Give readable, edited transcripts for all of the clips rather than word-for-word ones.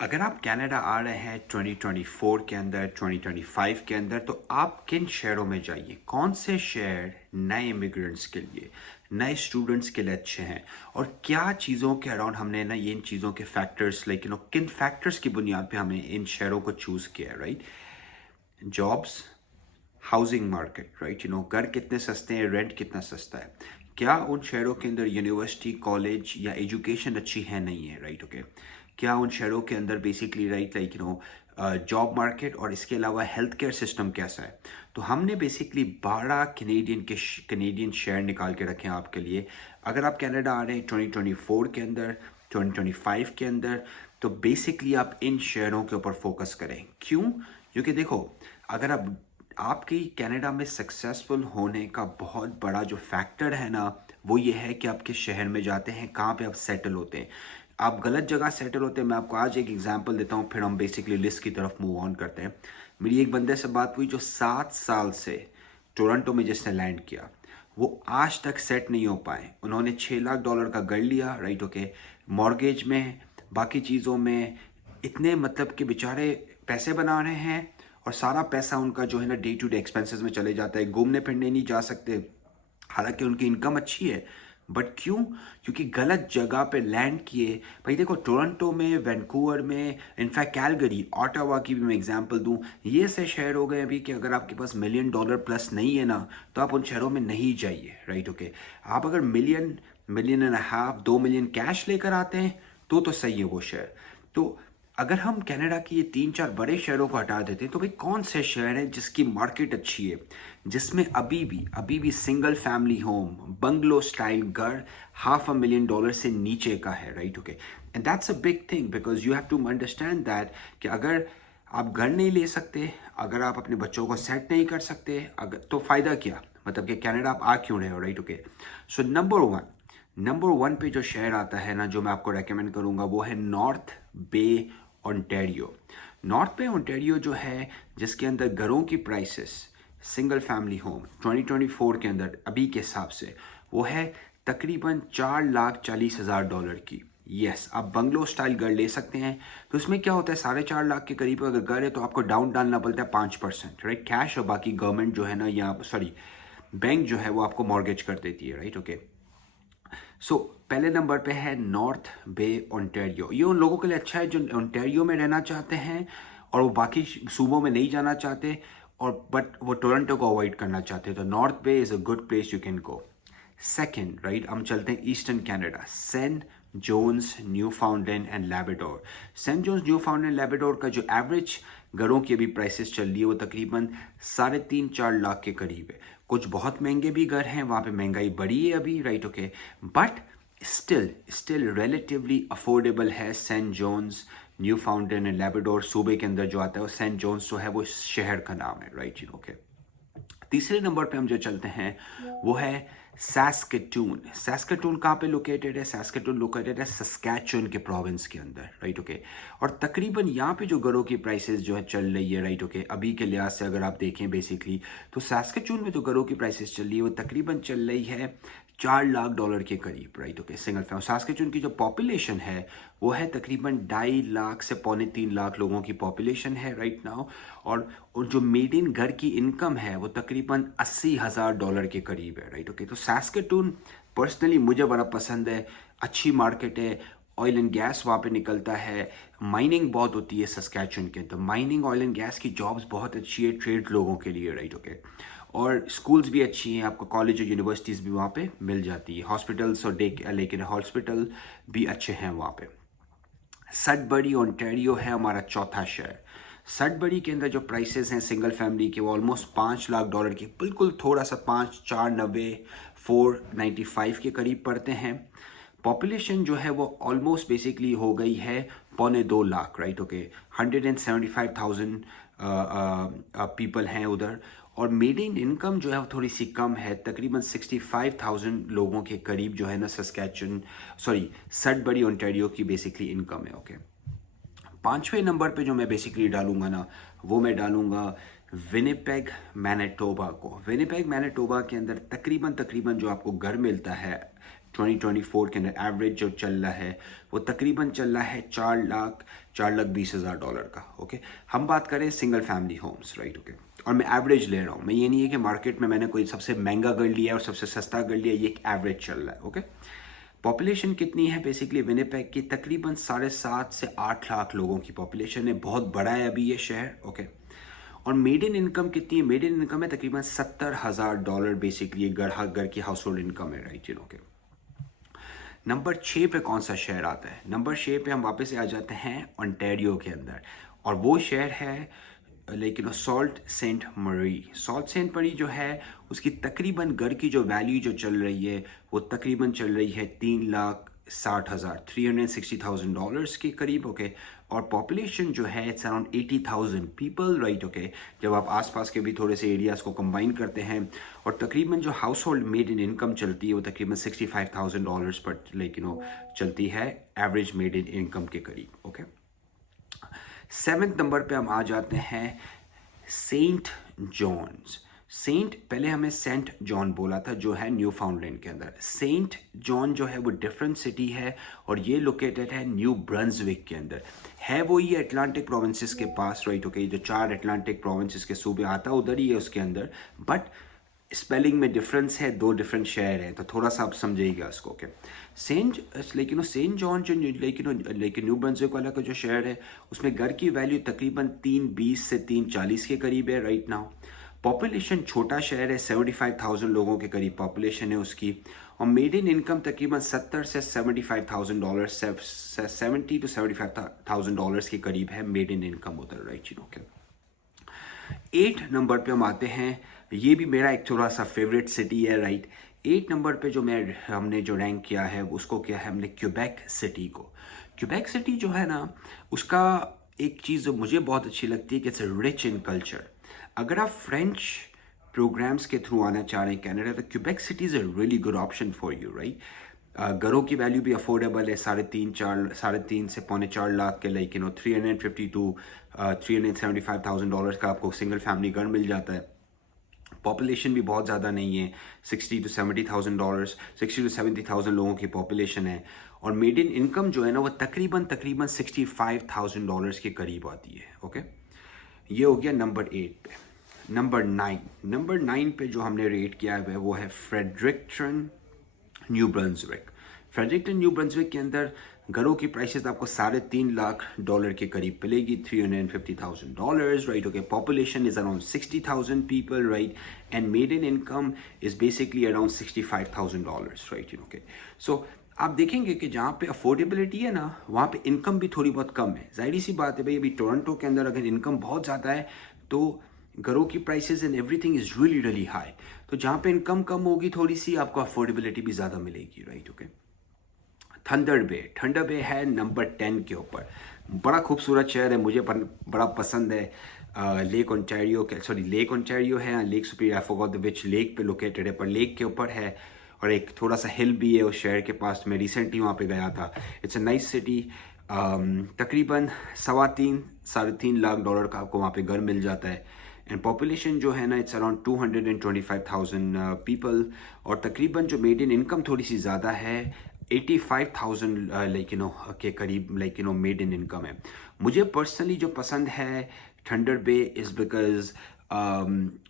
अगर आप कनाडा आ रहे हैं 2024 के अंदर 2025 के अंदर तो आप किन शहरों में जाइए, कौन से शहर नए इमिग्रेंट्स के लिए, नए स्टूडेंट्स के लिए अच्छे हैं और क्या चीज़ों के अराउंड हमने ना ये इन चीज़ों के फैक्टर्स लाइक किन फैक्टर्स की बुनियाद पे हमने इन शहरों को चूज़ किया है, right? Jobs, housing market, right? घर कितने सस्ते हैं, रेंट कितना सस्ता है, क्या उन शहरों के अंदर यूनिवर्सिटी, कॉलेज या एजुकेशन अच्छी है नहीं है, राइट? ओके, क्या उन शहरों के अंदर basically right like job market और इसके अलावा हेल्थ केयर सिस्टम कैसा है। तो हमने बेसिकली 12 कनेडियन शहर निकाल के रखे हैं आपके लिए। अगर आप कनाडा आ रहे हैं 2024 के अंदर, 2025 के अंदर, तो बेसिकली आप इन शहरों के ऊपर फोकस करें। क्यों? क्योंकि देखो, अगर आप आपकी कनाडा में सक्सेसफुल होने का बहुत बड़ा जो फैक्टर है ना, वो ये है कि आप किस शहर में जाते हैं, कहाँ पे आप सेटल होते हैं। आप गलत जगह सेटल होते हैं। मैं आपको आज एक एग्जांपल देता हूँ, फिर हम बेसिकली लिस्ट की तरफ मूव ऑन करते हैं। मेरी एक बंदे से बात हुई जो 7 साल से टोरंटो में जिसने लैंड किया, वो आज तक सेट नहीं हो पाए। उन्होंने $6 लाख का घर लिया, राइट? ओके, मॉर्गेज में, बाकी चीज़ों में इतने मतलब कि बेचारे पैसे बना रहे हैं और सारा पैसा उनका जो है ना डे टू डे एक्सपेंसेस में चले जाता है। घूमने फिरने नहीं जा सकते, हालांकि उनकी इनकम अच्छी है, बट क्यों? क्योंकि गलत जगह पे लैंड किए। भाई देखो, टोरंटो में, वैंकूवर में, इनफैक्ट कैलगरी, ऑटावा की भी मैं एग्जांपल दूं, ये ऐसे शहर हो गए अभी कि अगर आपके पास $1 million प्लस नहीं है ना, तो आप उन शहरों में नहीं जाइए, राइट? ओके, आप अगर million, million and half, 2 million cash लेकर आते हैं तो सही है वो शहर। तो अगर हम कनाडा के ये 3-4 बड़े शहरों को हटा देते हैं, तो भाई कौन से शहर हैं जिसकी मार्केट अच्छी है, जिसमें अभी भी single family home, bungalow style घर $500,000 से नीचे का है, right? Okay, and that's a big thing because you have to understand that कि अगर आप घर नहीं ले सकते, अगर आप अपने बच्चों को सेट नहीं कर सकते, अगर तो फायदा क्या? मतलब कि कनाडा आप आ क्यों रहे हो, right? Okay, so number one पे जो शहर आता है ना, जो मैं आपको रेकमेंड करूंगा, वो है नॉर्थ बे ओंटारियो। नॉर्थ बे ओंटारियो जो है, जिसके अंदर घरों की प्राइसेस, सिंगल फैमिली होम 2024 के अंदर अभी के हिसाब से वो है तकरीबन $4,40,000 की। यस, आप बंगलो स्टाइल घर ले सकते हैं। तो इसमें क्या होता है, 4.5 लाख के करीब अगर घर है तो आपको डाउन डालना पड़ता है 5%, राइट? कैश, और बाकी गवर्नमेंट जो है ना, या सॉरी बैंक जो है वो आपको मॉर्गेज कर देती है, राइट? ओके, सो पहले नंबर पे है नॉर्थ बे ओंटारियो। ये उन लोगों के लिए अच्छा है जो ओंटारियो में रहना चाहते हैं और वो बाकी सूबों में नहीं जाना चाहते, और बट वो टोरंटो को अवॉइड करना चाहते हैं। तो north bay is a good place you can go. Second, right, हम चलते हैं eastern Canada, saint John's, Newfoundland and Labrador. Saint John's, Newfoundland, Labrador का जो एवरेज घरों की अभी प्राइसेस चल रही है वो तकरीबन 3.5-4 लाख के करीब है। कुछ बहुत महंगे भी घर हैं, वहाँ पे महंगाई बढ़ी है अभी, right? Okay, but still relatively affordable है। Saint John's, Newfoundland and Labrador सूबे के अंदर जो आता है, वो सेंट जोन्स जो है वो शहर का नाम है, राइट? ओके, तीसरे नंबर पे हम जो चलते हैं वो है सैस्केटून। सैस्केटून कहाँ पे लोकेटेड है? सैस्केटून लोकेटेड है सस्कैचुअन के प्रोविंस के अंदर, राइट? ओके, और तकरीबन यहाँ पे जो घरों की प्राइसेस जो है चल रही है, राइट? ओके, अभी के लिहाज से अगर आप देखें बेसिकली, तो सैस्केटून में जो घरों की प्राइसेस चल रही है वो तकरीबन चल रही है $4 लाख के करीब, right? Okay, single family. Saskatchewan की जो पॉपुलेशन है वो है तकरीबन 2.5 लाख से 3.25 लाख लोगों की पॉपुलेशन है राइट नाउ। और जो मीडियन घर की इनकम है वो तकरीबन $80,000 के करीब है, राइट? ओके, तो सैस्केटून पर्सनली मुझे बड़ा पसंद है। अच्छी मार्केट है, ऑयल एंड गैस वहाँ पे निकलता है, माइनिंग बहुत होती है सस्कैचुन के, तो माइनिंग, ऑयल एंड गैस की जॉब्स बहुत अच्छी है ट्रेड लोगों के लिए, राइट? ओके, और स्कूल्स भी अच्छी हैं, आपको कॉलेज और यूनिवर्सिटीज़ भी वहाँ पे मिल जाती है, हॉस्पिटल्स और लेकिन हॉस्पिटल भी अच्छे हैं वहाँ पे। सडबरी ओंटारियो है हमारा चौथा शहर। सडबरी के अंदर जो प्राइसेस हैं सिंगल फैमिली के, वो ऑलमोस्ट $5 लाख के, बिल्कुल थोड़ा सा 5,490, 495 के करीब पड़ते हैं। पॉपुलेशन जो है वो ऑलमोस्ट बेसिकली हो गई है 2.25 लाख, राइट? ओके, 175,000 पीपल हैं उधर। और मीडियन इनकम जो है वो थोड़ी सी कम है, तकरीबन 65,000 लोगों के करीब जो है ना सडबरी ओंटारियो की बेसिकली इनकम है। ओके, पांचवें नंबर पे जो मैं बेसिकली डालूंगा ना, वो मैं डालूंगा विनिपेग मैनिटोबा को। विनिपेग मैनिटोबा के अंदर तकरीबन जो आपको घर मिलता है 2024 के अंदर एवरेज जो चल रहा है वो तकरीबन चल रहा है 4,20,000 का। ओके, हम बात करें single family homes, right. Okay, और मैं एवरेज ले रहा हूँ, मैं ये नहीं है कि मार्केट में मैंने कोई सबसे महंगा कर लिया और सबसे सस्ता कर लिया, ये एक एवरेज चल रहा है। ओके, पॉपुलेशन कितनी है बेसिकली विनिपेग की? तकरीबन 7.5 से 8 लाख लोगों की पॉपुलेशन है, बहुत बड़ा है अभी ये शहर। ओके, और मेडियन इनकम कितनी है? मेडियन इनकम है तकरीबन $70,000 बेसिकली घर की हाउस होल्ड इनकम है, राइट। ओके, नंबर 6 पे कौन सा शहर आता है? नंबर 6 पे हम वापस आ जाते हैं ओंटारियो के अंदर, और वो शहर है लेकिन सॉल्ट सेंट मरी। सॉल्ट सेंट मरी जो है उसकी तकरीबन घर की जो वैल्यू जो चल रही है वो तकरीबन चल रही है 3,60,000 $360,000 के करीब। ओके, और पॉपुलेशन जो है it's around 80,000 people, right. Okay, जब आप आसपास के भी थोड़े से एरियाज को कंबाइन करते हैं, और तकरीबन जो house hold made in income चलती है वो तकरीबन $65,000 पर लेकिन चलती है एवरेज मेड इन इनकम के करीब। ओके, 7th नंबर पे हम आ जाते हैं सेंट जॉन्स। सेंट, पहले हमें सेंट जॉन बोला था जो है न्यू फाउंडलैंड के अंदर। सेंट जॉन जो है वो डिफरेंट सिटी है और ये लोकेटेड है न्यू ब्रंसविक के अंदर। है वो ये अटलांटिक प्रोविंसेस के पास, राइट। ओके, जो 4 अटलांटिक प्रोविंसेस के सूबे आता है उधर ही है उसके अंदर, बट स्पेलिंग में डिफरेंस है, 2 डिफरेंट शहर हैं, तो थोड़ा सा आप समझिएगा इसको। ओके, सेंट जॉन जो लेकिन न्यू ब्रंसविक वाला का जो शहर है उसमें घर की वैल्यू तकरीबन 320 से 340 के करीब है राइट नाउ। पॉपुलेशन छोटा शहर है, 75,000 लोगों के करीब पॉपुलेशन है उसकी, और मेड इन इनकम तकरीबन 70 से $75,000 $70 to $75,000 के करीब है मेड इन इनकम उधर, राइट। ओके, 8 नंबर पे हम आते हैं, ये भी मेरा एक थोड़ा सा फेवरेट सिटी है, राइट। 8 नंबर पे जो हमने जो रैंक किया है उसको किया है हमने क्यूबेक सिटी को। क्यूबेक सिटी जो है ना, उसका एक चीज़ जो मुझे बहुत अच्छी लगती है कि इट्स रिच इन कल्चर। अगर आप फ्रेंच प्रोग्राम्स के थ्रू आना चाह रहे हैं कनाडा, तो Quebec city is a really good option for you, right. घरों की वैल्यू भी अफोर्डेबल है, 3.5 से $4 लाख के, लेकिन 350 to $375,000 का आपको सिंगल फैमिली घर मिल जाता है। पॉपुलेशन भी बहुत ज़्यादा नहीं है, 60 to 70,000 लोगों की पॉपुलेशन है, और मीडियन इनकम जो है ना वो तकरीबन $65,000 के करीब आती है। ओके, ये हो गया नंबर 8 पे। नंबर 9 पे जो हमने रेट किया है वो है Fredericton new Brunswick. Fredericton new Brunswick के अंदर घरों की प्राइसेस आपको $3.5 लाख के करीब मिलेगी, $350,000, right. Okay, population is around 60,000 people, right, and median income is basically around $65,000, right. Okay, so आप देखेंगे कि जहाँ पे अफोर्डेबिलिटी है ना वहाँ पे इनकम भी थोड़ी बहुत कम है। जाहिर सी बात है भाई, अभी टोरंटो के अंदर अगर इनकम बहुत ज़्यादा है तो घरों की prices and everything is really really high, तो जहाँ पे इनकम कम होगी थोड़ी सी आपको अफोर्डेबिलिटी भी ज़्यादा मिलेगी, राइट। ओके, थंडर बे है नंबर 10 के ऊपर। बड़ा खूबसूरत शहर है, मुझे बड़ा पसंद है। लेक ओंटारियो है, lake superior, I forgot the which lake पे लोकेटेड है, पर लेक के ऊपर है, और एक थोड़ा सा हिल भी है उस शहर के पास। मैं रिसेंटली वहाँ पे गया था। It's a nice city. तकरीबन $3.5 लाख का आपको वहाँ पे घर मिल जाता है, एंड पॉपुलेशन जो है ना इट्स अराउंड 225,000 पीपल, और तकरीबन जो मेड इन इनकम थोड़ी सी ज़्यादा है, 85,000 के करीब मेड इन इनकम है। मुझे पर्सनली जो पसंद है थंडर बे इज़ बिकॉज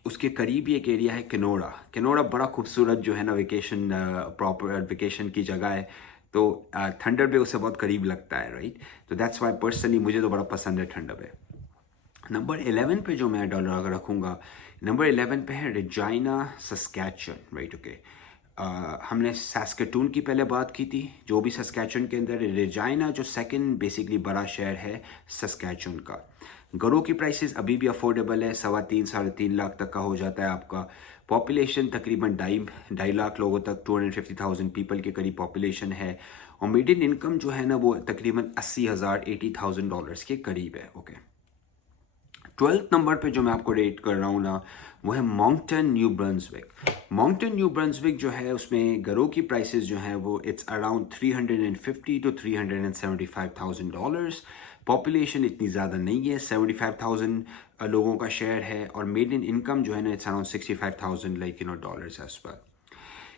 उसके करीब ही एक एरिया है केनोरा बड़ा खूबसूरत जो है ना वेकेशन प्रॉपर वेकेशन की जगह है, तो थंडर बे उससे बहुत करीब लगता है, राइट। तो दैट्स वाई पर्सनली मुझे तो बड़ा पसंद है थंडर बे। नंबर 11 पे जो मैं डॉलर रखूँगा, नंबर 11 पे है रेजाइना सस्कैचुअन, राइट। ओके, हमने सैस्केटून की पहले बात की थी, जो भी सस्कैचुअन के अंदर है। रेजाइना जो सेकंड बेसिकली बड़ा शहर है सस्कैचुअन का। घरों की प्राइसेस अभी भी अफोर्डेबल है, 3.5 लाख तक का हो जाता है आपका। पॉपुलेशन तकरीबन 2.5 लाख लोगों तक, 250,000 पीपल के करीब पॉपुलेशन है, और मीडियन इनकम जो है ना वो तकरीबन $80,000 के करीब है। ओके, 12th नंबर पे जो मैं आपको रेट कर रहा हूँ ना वो है मॉन्कटन न्यू ब्रंसविक। मॉन्कटन न्यू ब्रंसविक जो है उसमें घरों की प्राइसेस जो है वो इट्स अराउंड $350,000 to $375,000। पॉपुलेशन इतनी ज़्यादा नहीं है, 75,000 लोगों का शेयर है, और मेड इन इनकम जो है ना it's around $65,000 dollars as per.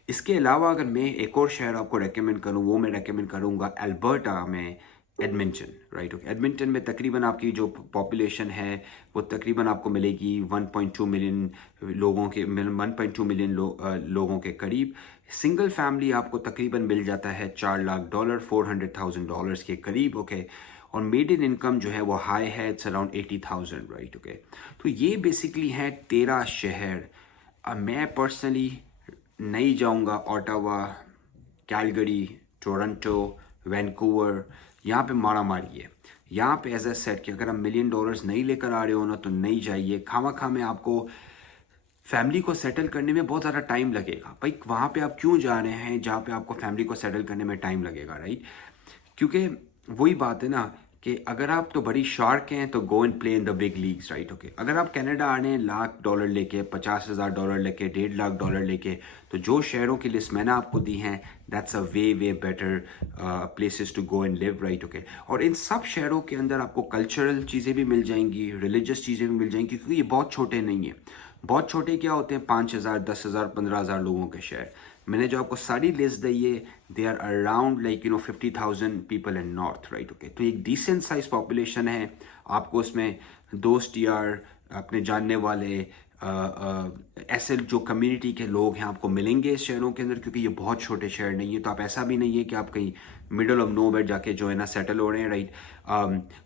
इसके अलावा अगर मैं एक और शहर आपको रेकमेंड करूं, वो मैं रेकमेंड करूंगा अल्बर्टा में एडमिंटन, राइट। ओके, एडमिंटन में तकरीबन आपकी जो पॉपुलेशन है वो तकरीबन आपको मिलेगी 1.2 मिलियन लोगों के 1.2 मिलियन लोगों के करीब। सिंगल फैमिली आपको तकरीबन मिल जाता है $4 लाख, $400,000 के करीब। ओके, और मीडियन इनकम जो है वो हाई है, इट्स अराउंड 80,000, राइट। ओके, तो ये बेसिकली है 13 शहर। अब मैं पर्सनली नहीं जाऊंगा ओटावा, कैलगरी, टोरंटो, वैंकूवर, यहाँ पे मारा मारी है। यहाँ पे एज ए सेट कि अगर आप $1 मिलियन नहीं लेकर आ रहे हो ना तो नहीं जाइए। खामा में आपको फैमिली को सेटल करने में बहुत ज़्यादा टाइम लगेगा। भाई वहाँ पे आप क्यों जा रहे हैं जहाँ पे आपको फैमिली को सेटल करने में टाइम लगेगा, राइट। क्योंकि वही बात है ना कि अगर आप तो बड़ी शार्क हैं तो go and play in the big leagues, right. Okay, अगर आप कनाडा आ रहे हैं $1,00,000 लेके, $50,000 लेके, $1.5 लाख लेके, तो जो शहरों की लिस्ट मैंने आपको दी हैं, that's a way better places to go and live, right. Okay, और इन सब शहरों के अंदर आपको कल्चरल चीज़ें भी मिल जाएंगी, रिलीजियस चीज़ें भी मिल जाएंगी, क्योंकि ये बहुत छोटे नहीं हैं। बहुत छोटे क्या होते हैं, 5,000, 10,000, 15,000 लोगों के शहर। मैंने जो आपको सारी लिस्ट दी है, they are around 50,000 people in north, right. Okay, तो एक डिसेंट साइज पॉपुलेशन है। आपको उसमें दोस्त यार, अपने जानने वाले ऐसे जो कम्युनिटी के लोग हैं आपको मिलेंगे इस शहरों के अंदर, क्योंकि ये बहुत छोटे शहर नहीं है। तो आप ऐसा भी नहीं है कि आप कहीं मिडल ऑफ नोवेयर जाके जो है ना सेटल हो रहे हैं, राइट।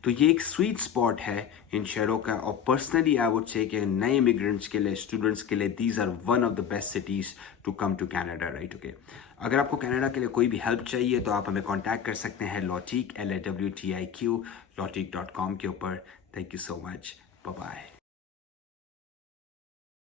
तो ये एक स्वीट स्पॉट है इन शहरों का। और पर्सनली आई वुड से कि नए इमिग्रेंट्स के लिए, स्टूडेंट्स के लिए, these are one of the best cities to come to Canada, right. Okay, अगर आपको कनाडा के लिए कोई भी हेल्प चाहिए तो आप हमें कांटेक्ट कर सकते हैं LAWTIQ, LAWTIQ, lawtiq.com के ऊपर। Thank you so much, bye bye.